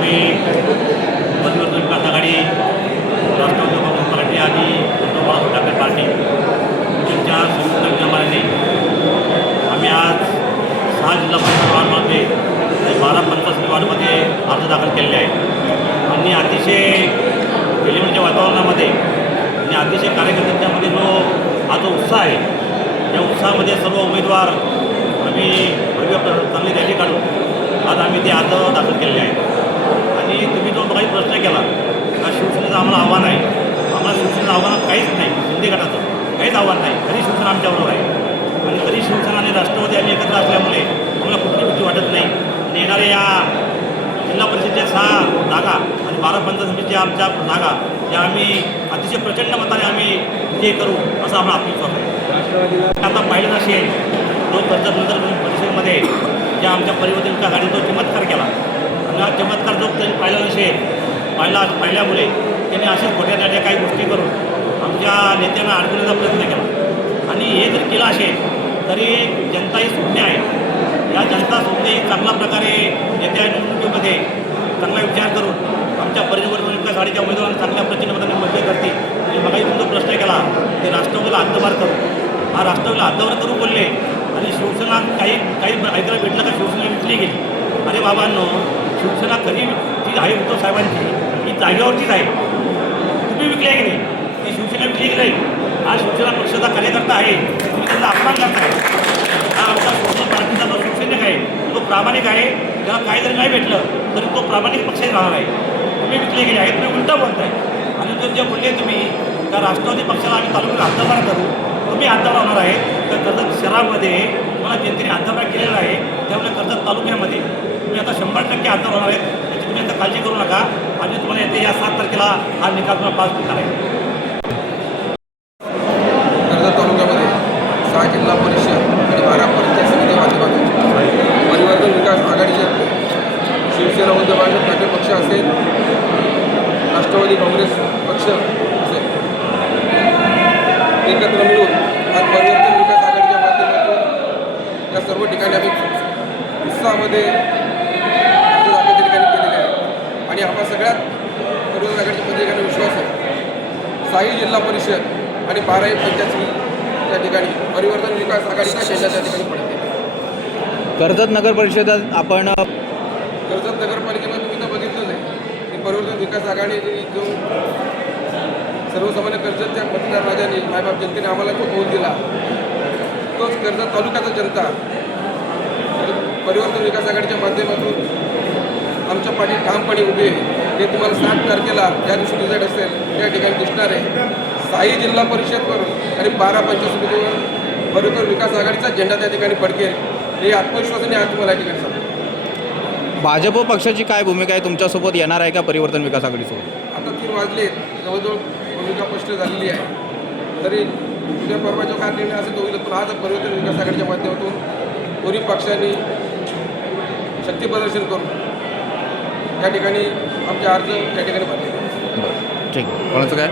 आम्ही Parivartan Vikas Aghadi Rashtrawadi Congress party आणि Uddhav Balasaheb Thackeray party यांच्या संयुक्त विद्यमाने आम्ही आज सहा जिल्हा परिषद वार्डमध्ये आणि बारा पंचायत वार्डमध्ये अर्ज दाखल केलेले आहे आणि अतिशय एलिमेंटच्या वातावरणामध्ये आणि अतिशय कार्यकर्त्यांच्यामध्ये जो हा जो उत्साह आहे या उत्साहामध्ये सर्व उमेदवार आम्ही भव्य प्र- चांगली रॅली काढून आज आम्ही ते अर्ज दाखल केलेले आहे तुम्ही काही प्रश्न केला. हा शिवसेनेचं आम्हाला आव्हान आहे. आम्हाला शिवसेनेचं आव्हान काहीच नाही. शिंदे गटाचं काहीच आव्हान नाही. तरी शिवसेना आमच्याबरोबर आहे. आणि तरी शिवसेना आणि राष्ट्रवादी आम्ही एकत्र असल्यामुळे आम्हाला कुठली भीती वाटत नाही. आणि येणाऱ्या या जिल्हा परिषदेच्या सहा जागा आणि बारा पंचायत समितीच्या आमच्या जागा या आम्ही अतिशय प्रचंड मताने आम्ही विजय करू असा आम्हाला आत्मविश्वास आहे. आता पाहिलं नसेल दोन पंचायत नंतर परिषदेमध्ये ज्या आमच्या परिवर्तन गाडीचा चमत्कार केला. हा चमत्कार जो त्यांनी पाहिला विषय पाहिला पाहिल्यामुळे त्यांनी अशा खोट्या नाट्या काही गोष्टी करून आमच्या नेत्यांना अडकवण्याचा प्रयत्न केला. आणि हे जर केलं असेल तरी जनता ही सुज्ञ आहे. या जनता सुज्ञ ही चांगल्या प्रकारे येत्या निवडणुकीमध्ये चांगला विचार करून आमच्या परिवर्तन गाडीच्या उमेदवारांना चांगल्या प्रतिनिधी मदत करते आणि मगाही तुमचा प्रश्न केला ते राष्ट्रवादीला हद्दभार करू. हा राष्ट्रवादीला हद्दभार करू बोलले. आणि शिवसेना काही काही ऐकायला भेटलं का? शिवसेना विकली गेली. अरे बाबांनो शिवसेना कधी जी आहे उद्धव साहेबांची ही जागेवरचीच आहे. तुम्ही विकली आहे की नाही? ती शिवसेना विकली की नाही? हा शिवसेना पक्षाचा कार्यकर्ता आहे. तुम्ही त्यांना अपमान करताय हा आमचा सोशल पार्टीचा जो शिवसैनिक आहे तो प्रामाणिक आहे. त्याला काही जरी नाही भेटलं तरी तो प्रामाणिक पक्षही राहणार आहे. तुम्ही विकले गेले आहे तुम्ही उलटा बोलताय. आणि जर जे बोलले तुम्ही त्या राष्ट्रवादी पक्षाला आम्ही तालुक्यात हद्दपार करू तुम्ही हद्दपार होणार आहे तर कर्जत शहरामध्ये मला जनतेने हद्दपार केलेला आहे. त्यामुळे कर्जत तालुक्यामध्ये तुम्ही आता शंभर टक्के हद्दपार होणार आहेत त्याची तुम्ही आता काळजी करू नका. आणि तुम्हाला येते या सात तारखेला हा निकाल तुम्हाला पास होणार आहे. कर्जत तालुक्यामध्ये सहा जिल्हा परिषद आणि बारा पंचायत समिती माध्यमातून परिवर्तन विकास आघाडीचे शिवसेना उद्धव बाळासाहेब ठाकरे पक्ष असेल राष्ट्रवादी काँग्रेस पक्ष असेल एकत्र मिळून आज परिवर्तन विकास आघाडीच्या माध्यमातून या सर्व ठिकाणी आम्ही उत्साहामध्ये अर्ज दाखल त्या ठिकाणी केलेले आहे आणि आम्हा सगळ्यात परिवर्तन आघाडीच्या पदाधिकाऱ्यांना विश्वास आहे साई जिल्हा परिषद आणि बाराही पंचायत समिती त्या ठिकाणी परिवर्तन विकास आघाडीचा झेंडा त्या ठिकाणी पडते कर्जत नगर परिषदेत आपण कर्जत नगरपालिकेमध्ये तुम्ही तर बघितलंच आहे की परिवर्तन विकास आघाडीने जो सर्वसामान्य कर्जतच्या मतदार राजाने मायबाप जनतेने आम्हाला जो कौल दिला तोच कर्जत तालुक्याचा जनता परिवर्तन विकास आघाडीच्या माध्यमातून आमच्या पाठी ठामपणे उभे आहे. हे तुम्हाला सात तारखेला ज्या दिवशी रिझल्ट असेल त्या ठिकाणी दिसणार आहे. साई जिल्हा परिषदवर आणि बारा पंचायत समितीवर परिवर्तन विकास आघाडीचा झेंडा त्या ठिकाणी फडकेल हे आत्मविश्वासाने आज तुम्हाला या ठिकाणी सांगतो. भाजप पक्षाची काय भूमिका आहे? तुमच्यासोबत येणार आहे का परिवर्तन विकास आघाडीसोबत? आता तीन वाजले जवळजवळ भूमिका स्पष्ट झालेली आहे. तरी उद्या परवा जो काय निर्णय असेल तो होईल पण आज परिवर्तन विकास आघाडीच्या माध्यमातून दोन्ही पक्षांनी शक्ती प्रदर्शन करून या ठिकाणी आमचे अर्ज त्या ठिकाणी भरले. बरं ठीक आहे. कोणाचं काय?